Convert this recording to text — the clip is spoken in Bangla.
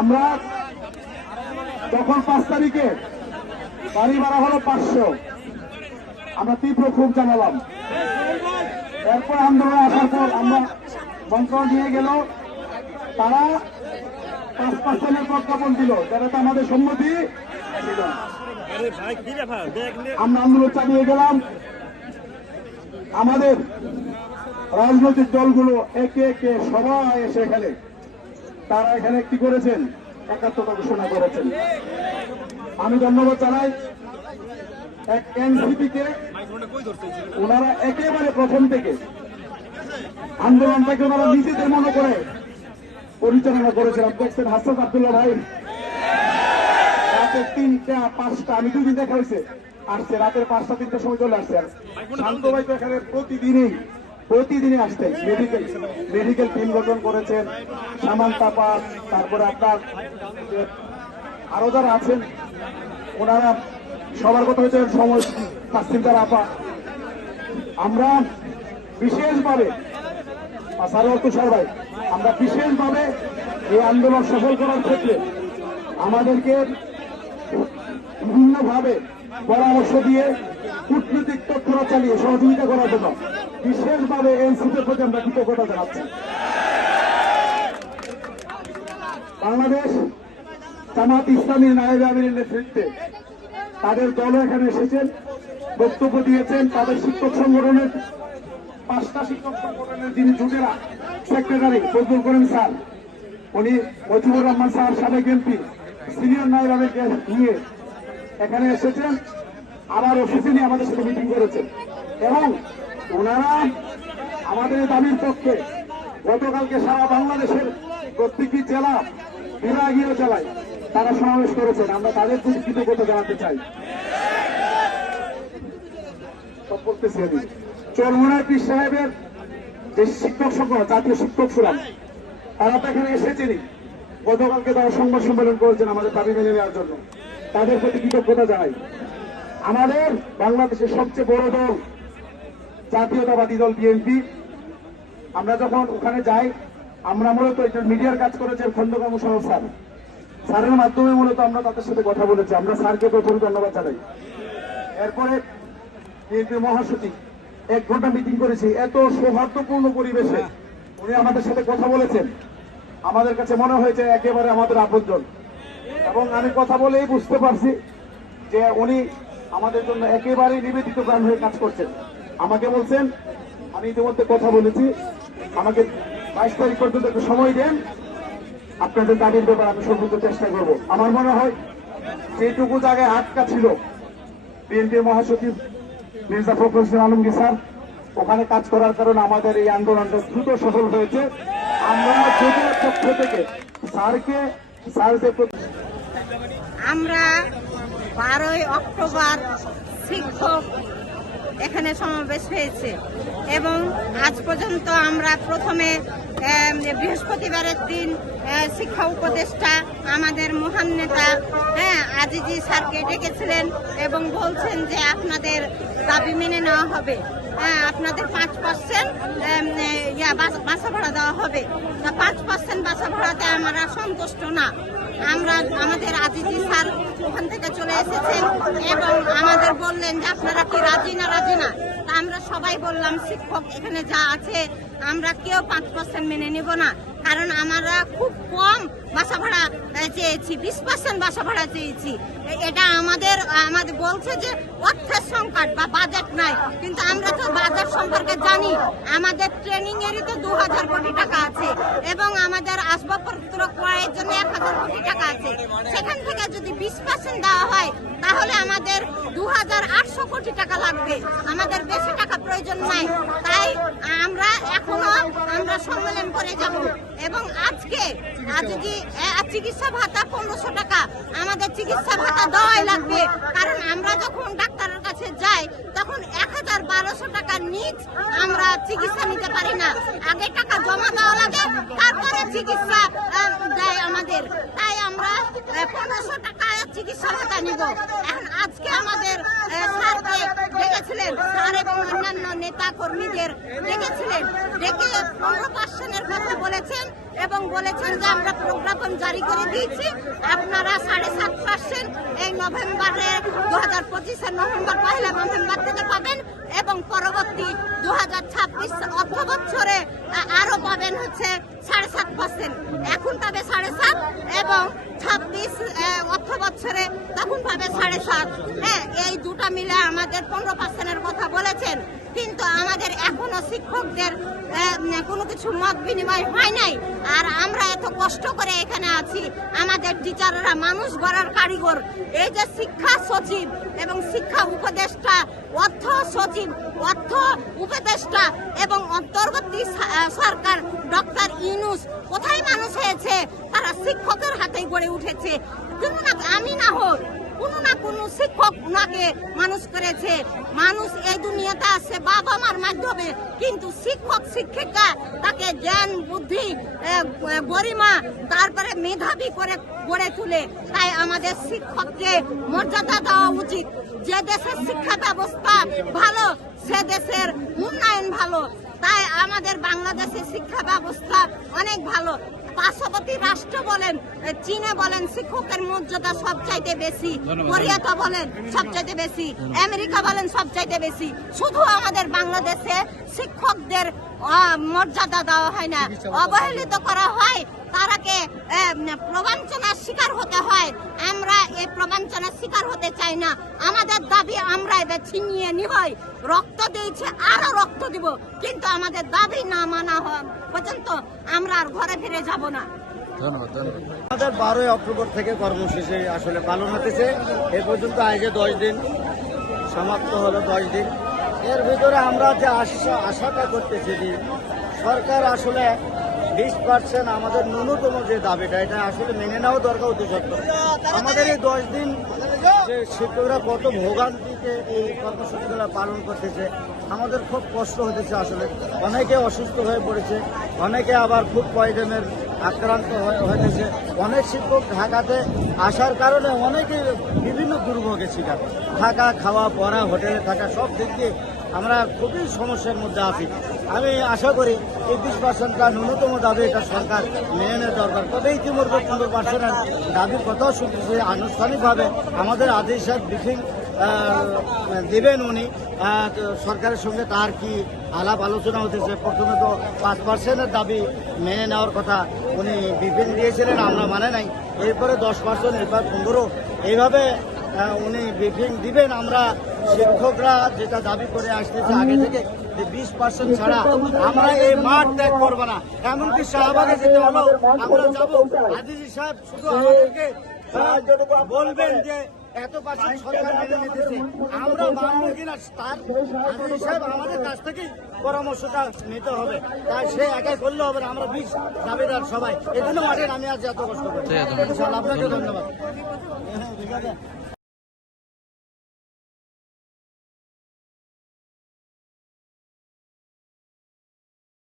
আমরা তখন পাঁচ তারিখে বাড়ি ভাড়া হলো পাঁচশো, আমরা তীব্র ক্ষোভ জানালাম। এরপর আন্দোলন আসার পর আমরা মন্ত্রণ নিয়ে গেল, তারা পাঁচ পার্সেন্টের প্রজ্ঞাপন দিল যাতে আমাদের সম্মতি। আমরা আন্দোলন চালিয়ে গেলাম। আমাদের রাজনৈতিক দলগুলো একে একে সবাই এসে এখানে তারা এখানে কি করেছেন একাত্মতা ঘোষণা করেছেন। আমি ধন্যবাদ জানাই এক এনসিপি কে ওনারা একেবারে প্রথম থেকে আন্দোলনটাকে ওনারা নিজেদের মনে করে পরিচালনা আপনি দেখছেন হাসান আবদুল্লাহ ভাই। রাতের তিনটা, পাঁচটা, আমি দুদিন দেখা হয়েছে। আসছে, রাতের পাঁচটা, তিনটার সময় চলে আসছে। আর শান্ত ভাই তো এখানে প্রতিদিনই প্রতিদিনই আসছে মেডিকেল মেডিকেল টিম গঠন করেছেন সামান তাপা, তারপরে আপনার আরও যারা আছেন, ওনারা সবার কথা হচ্ছে সময় তাসিমদার আপা। আমরা বিশেষভাবে সারোয়ার তুষার ভাই, আমরা বিশেষভাবে এই আন্দোলন সফল করার ক্ষেত্রে আমাদেরকে বিভিন্নভাবে পরামর্শ দিয়ে কূটনৈতিক তৎপরতা চালিয়ে সহযোগিতা করার জন্য বিশেষভাবে এনসিপির প্রতি আমরা কৃতজ্ঞতা জানাচ্ছি। বাংলাদেশ জামাত ইসলামী নায়েব আমিরের নেতৃত্বে তাদের দল এখানে এসেছেন, বক্তব্য দিয়েছেন তাদের শিক্ষক সংগঠনের, পাঁচটা শিক্ষক সংগঠনের যিনি জুটেরা, সেক্রেটারি ফজলুল করিম স্যার, উনি মজিবুর রহমান স্যার, সাবেক এমপি, সিনিয়র নায়েব আমিরকে নিয়ে এখানে এসেছেন। আবার অফিসে নিয়ে আমাদের সাথে মিটিং করেছেন। এবং ওনারা আমাদের দাবির পক্ষে গতকালকে সারা বাংলাদেশের প্রত্যেকটি জেলা বিভাগীয় জেলায় তারা সমাবেশ করেছেন। আমরা তাদের প্রতি কৃতজ্ঞতা জানাতে চাই। চরমনার পীর সাহেবের যে শিক্ষক সংঘ, জাতীয় শিক্ষক ফোরাম, তারা তো এখানে এসেছেনই গতকালকে তারা সংবাদ সম্মেলন করেছেন আমাদের দাবি মেনে নেওয়ার জন্য। তাদের প্রতি কৃতজ্ঞতা জানাই। আমাদের বাংলাদেশের সবচেয়ে বড় দল জাতীয়তাবাদী দল বিএনপি আমরা যখন ওখানে যাই, আমরা মূলত এটা মিডিয়ার কাজ করেছেন খন্দকার মুশারফ স্যার। স্যারের মাধ্যমে মূলত আমরা তাদের সাথে কথা বলেছি। আমরা স্যারকে প্রথমে ধন্যবাদ জানাই। এরপরে বিএনপি মহাসচিব, এক ঘণ্টা মিটিং করেছি। এত সৌহার্দ্যপূর্ণ পরিবেশে উনি আমাদের সাথে কথা বলেছেন। আমাদের কাছে মনে হয়েছে একেবারে আমাদের আপনজন। এবং আমি কথা বলেই বুঝতে পারছি যে উনি আমাদের জন্য একেবারেই নিবেদিত প্রাণ হয়ে কাজ করছেন। আমাকে বলছেন, আমি ইতিমধ্যে কথা বলেছি। আমাকে বাইশ তারিখ পর্যন্ত একটু সময় দেন। আপনাদের দাবির ব্যাপারে আমি সর্বোচ্চ চেষ্টা করব। আমার মনে হয় যেটুকু জায়গায় আটকা ছিল বিএনপির মহাসচিব মির্জা ফখরুল আলমগীর স্যার, ওখানে কাজ করার কারণে আমাদের এই আন্দোলনটা দ্রুত সফল হয়েছে। আমরা পক্ষ থেকে স্যারকে, স্যার যে আমরা বারোই অক্টোবর শিক্ষক এখানে সমাবেশ হয়েছে। এবং আজ পর্যন্ত আমরা প্রথমে বৃহস্পতিবারের দিন শিক্ষা উপদেষ্টা আমাদের মহান নেতা হ্যাঁ আজিজি স্যারকে ডেকেছিলেন এবং বলছেন যে আপনাদের দাবি মেনে নেওয়া হবে। আপনাদের পাঁচ পার্সেন্ট বাস- ভাড়া দেওয়া হবে। পাঁচ পার্সেন্ট বাসা ভাড়াতে আমরা সন্তুষ্ট না। আমরা, আমাদের আজিজি স্যার ওখান থেকে চলে এসেছেন এবং আমাদের বললেন যে আপনারা কি রাজি না রাজি না? তা আমরা সবাই বললাম, শিক্ষক এখানে যা আছে, আমরা কেউ পাঁচ পার্সেন্ট মেনে নিব না। কারণ আমরা খুব কম বাসা ভাড়া চেয়েছি, বিশ পার্সেন্ট বাসা ভাড়া চেয়েছি। এটা আমাদের আমাদের বলছে যে অর্থের সংকট বা বাজেট নাই, কিন্তু আমরা তো বাজেট সম্পর্কে জানি। আমাদের ট্রেনিং এরই তো দু হাজার কোটি টাকা আছে এবং আমাদের আসবাবপত্র ক্রয়ের জন্য এক হাজার কোটি টাকা আছে। সেখান থেকে যদি বিশ পার্সেন্ট দেওয়া হয়, তাহলে আমাদের দু হাজার আটশো কোটি টাকা লাগবে। আমাদের বেশি প্রয়োজন নাই। তাই আমরা এখনও আমরা সম্মেলন করে যাব এবং আজকে আজ যদি চিকিৎসা ভাতা পনেরোশো টাকা, আমাদের চিকিৎসা ভাতা দেওয়াই লাগবে। কারণ আমরা যখন ডাক্তারের কাছে যাই, তখন এক হাজার বারোশো টাকা নিচ আমরা চিকিৎসা নিতে পারি না। আগে টাকা জমা দেওয়া লাগে, তারপরে চিকিৎসা দেয় আমাদের। তাই আমরা পনেরোশো টাকা চিকিৎসা ভাতা নিব। এখন আজকে আমাদের স্যারকে ডেকেছিলেন স্যার এবং অন্যান্য নেতা কর্মীদের ডেকে পনেরো পার্সেন্টের কথা বলেছেন এবং বলেছেন যে, আমরা প্রজ্ঞাপন জারি করে দিয়েছি। আপনারা সাড়ে সাত পার্সেন্ট এই নভেম্বরে দু হাজার পঁচিশের নভেম্বর, পয়লা নভেম্বর থেকে পাবেন এবং পরবর্তী দু হাজার ছাব্বিশ অর্থ বছরে আ- আরও পাবেন হচ্ছে সাড়ে সাত পার্সেন্ট। এখন পাবে সাড়ে সাত এবং ছাব্বিশ তখন পাবে সাড়ে সাত। হ্যাঁ এই দুটো মিলে আমাদের পনেরো পার্সেন্টের কথা বলেছেন, কিন্তু আমাদের এখনও শিক্ষকদের কোনো কিছু মত বিনিময় হয় নাই। আর আমরা এত কষ্ট করে এখানে আছি, আমাদের টিচাররা মানুষ গড়ার কারিগর। এই যে শিক্ষা সচিব এবং শিক্ষা উপদেষ্টা, অর্থ সচিব, অর্থ উপদেষ্টা এবং অন্তর্বর্তী সরকার ডক্টর ইউনুস কোথায় মানুষ হয়েছে? তারা শিক্ষকের হাতেই গড়ে উঠেছে। আমি না হোক ওনাকে মানুষ করেছে। মানুষ এই দুনিয়াতে আসছে বাবা মার মাধ্যমে। কিন্তু শিক্ষক, শিক্ষিকা, তাকে জ্ঞান, বুদ্ধি গরিমা, তারপরে মেধাবী করে গড়ে তুলে। তাই আমাদের শিক্ষককে মর্যাদা দেওয়া উচিত। যে দেশের শিক্ষা ব্যবস্থা ভালো, সে দেশের উন্নয়ন ভালো। তাই আমাদের বাংলাদেশের শিক্ষা ব্যবস্থা অনেক ভালো। পার্শ্ববর্তী রাষ্ট্র বলেন চীনে বলেন শিক্ষকের মর্যাদা সবচাইতে বেশি কোরিয়াতে বলেন সবচাইতে বেশি আমেরিকা বলেন সবচাইতে বেশি। শুধু আমাদের বাংলাদেশে শিক্ষকদের মর্যাদা দেওয়া হয় না অবহেলিত করা হয় তারাকে প্রবঞ্চনার শিকার হতে হয়। আমরা এই প্রবঞ্চনার শিকার হতে চাই না। আমাদের দাবি আমরা এবার ছিনিয়ে নিবই রক্ত দিয়েছে আরও রক্ত দিব। কিন্তু আমাদের দাবি না মানা হওয়া পর্যন্ত আমরা আর ঘরে ফিরে যাব না। আমাদের বারোই অক্টোবর থেকে কর্মসূচি আসলে পালন হতেছে। এ পর্যন্ত আজকে দশ দিন সমাপ্ত হলো দশ দিন। এর ভিতরে আমরা যে আশা আশাটা করতেছি যে সরকার আসলে বিশ পার্সেন্ট আমাদের ন্যূনতম যে দাবিটা, এটা আসলে মেনে নেওয়া দরকার অতি সত্ত্বর আমাদের এই দশ দিন যে শিক্ষকরা কত ভোগান্তিতে এই কর্মসূচিগুলো পালন করতেছে, আমাদের খুব কষ্ট হতেছে আসলে। অনেকে অসুস্থ হয়ে পড়েছে, অনেকে আবার ফুড পয়জনের আক্রান্ত হয়ে- হয়েছে অনেক শিক্ষক ঢাকাতে আসার কারণে অনেকে বিভিন্ন দুর্ভোগের শিকার। থাকা, খাওয়া, পড়া, হোটেলে থাকা, সব দিক দিয়ে আমরা খুবই সমস্যার মধ্যে আছি। আমি আশা করি এই বিশ পার্সেন্টটা ন্যূনতম দাবি এটা সরকার মেনে নেওয়া দরকার। তবে ইতিমধ্যে পনেরো পার্সেন্টের দাবির কথাও শুনতেছি। আনুষ্ঠানিকভাবে আমাদের আদেশ ব্রিফিং দেবেন উনি। সরকারের সঙ্গে তার কি আলাপ আলোচনা হতেছে, প্রথমে তো পাঁচ পার্সেন্টের দাবি মেনে নেওয়ার কথা উনি ব্রিফিং দিয়েছিলেন, আমরা মানে নাই। এরপরে দশ পার্সেন্ট এরপর পনেরো। এইভাবে উনি ব্রিফিং দিবেন, আমরা শিক্ষকরা যেটা দাবি করে আসতেছে আগে থেকে যে বিশ পার্সেন্ট ছাড়া আমরা এই মাঠ ত্যাগ করব না। এমনকি শাহবাগে যেতে হলো আমরা যাব। আজিজি সাহেব শুধু আমাদেরকে বলবেন যে এত পার্সেন্ট সরকার মেনে নিতেছে। আমরা মানবো কিনা তার আজিজি সাহেব আমাদের কাছ থেকেই পরামর্শটা নিতে হবে। তাই সে একাই করলে হবে আমরা বিশ দাবিদার সবাই। এই জন্য মাঠে নামে আজ এত কষ্ট করি। আপনাকে ধন্যবাদ।